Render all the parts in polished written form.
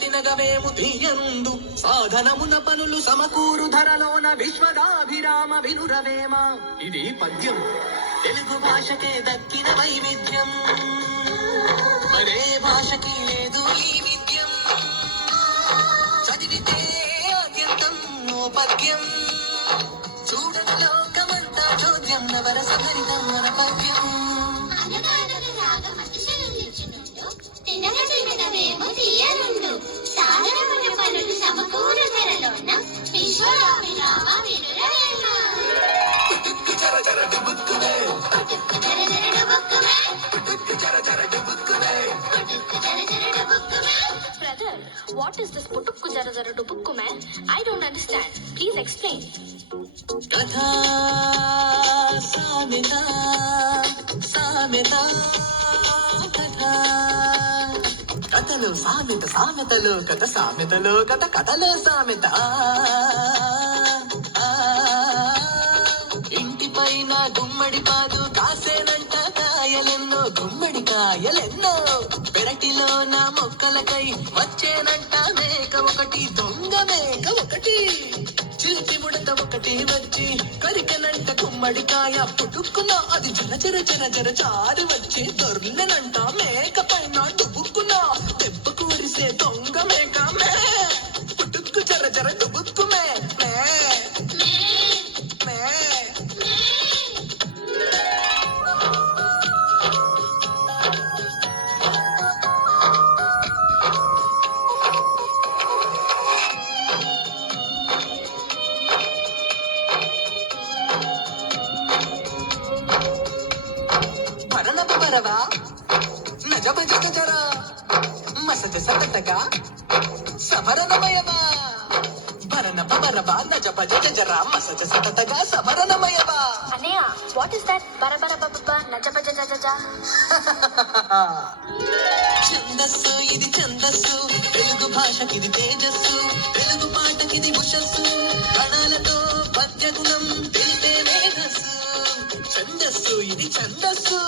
తినగవేము తీయనుండు సాధనమున పనులు సమకూరు ధరలోన విశ్వదాభిరామ వినురవేమ. ఇది పద్యం, తెలుగు భాషకే దక్కిన వైవిధ్యం, మరే భాషకి లేదు ఈ విద్యం. చదివితే అత్యంతం ఓ పద్యం, చూడగ లోకమంతా చోద్యం, నవరస భరితం మన పద్యం. Brother, what is this putukku jara jara dubukku man? I don't understand. Please explain. Katha samita samita katha కథలు సామెత సామెతలు కథ సామెతలు కథ కథలు సామెత. ఇంటి పైన గుమ్మడి పాదు కాసేనంట కాయలెన్నో, గుమ్మడి కాయలెన్నో. పెరటిలోన మొక్కలకై వచ్చేనంట మేక ఒకటి, దొంగ మేక ఒకటి. చిలిపి ముడత ఒకటి వచ్చి కరికెనంట గుమ్మడికాయ, పుట్టుక్కున అది జర జర జర జర చారి వచ్చి దొర్లెనంట మేక పైన డుబుక్కున. దెబ్బ కూరిసే దొంగ మేక మే, పుట్టుక్కు జర జర డుబుక్కు మే మే మే. భరణపు బరవా నజబ జగ జర మసజ సతటగా సభరణమయవా. భరణప బరవా నజబ జగ జర మసజ సతటగా సభరణమయవా. Anaya, what is that? Bara bara baba ba naja ja ja ja. ఛందస్సు ఇది ఛందస్సు, తెలుగు భాషకిది తేజస్సు, తెలుగు పాటకిది ఉషస్సు, గణాలతో పద్య గుణం తెలిపే మేధస్సు. ఛందస్సు ఇది ఛందస్సు.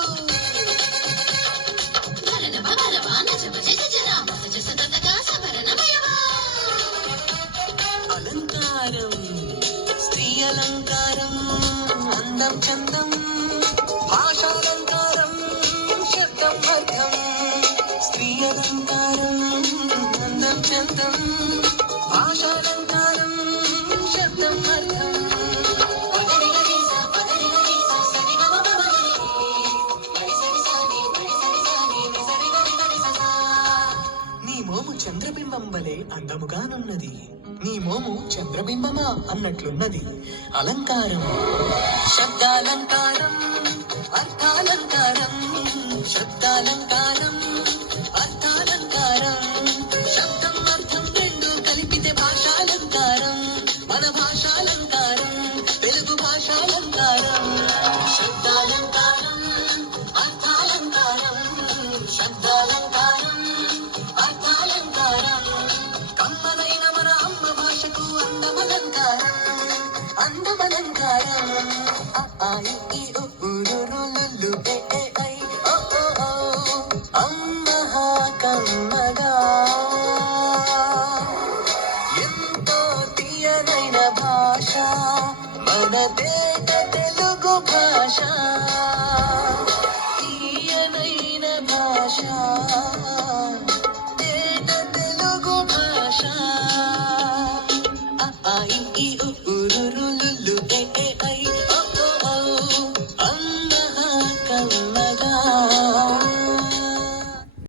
అలంకారం స్త్రీ అలంకారం, అందం చందం భాషాలంకారం, శబ్దం అర్థం. స్త్రీ అలంకారం అందం చందం భాషాలంకారం, శబ్దం అర్థం. నీ మోము చంద్రబింబం వలె అందముగానున్నది, నీ మోము చంద్రబింబమా అన్నట్లున్నది. అలంకారం శబ్దాలంకారం అర్థాలంకారం, శబ్దాలంకారం అర్థాలంకారం. శబ్దం అర్థం రెండు కలిపితే భాషాలంకారం, మన భాషాలంకారం తెలుగు భాషాలంకారం. శబ్దాలంకారం అర్థాలంకారం, శబ్దాలంకారం అర్థాలంకారం. కమ్మనైన మన అమ్మ భాషకు అందమలంకారం, అందమలంకారం. అమ్మహా కమ్మగా ఎంతో తీయనైన భాష మన తేట తెలుగు భాష, తీయనైన భాష తేట తెలుగు భాష. అమ్మహా కమ్మగా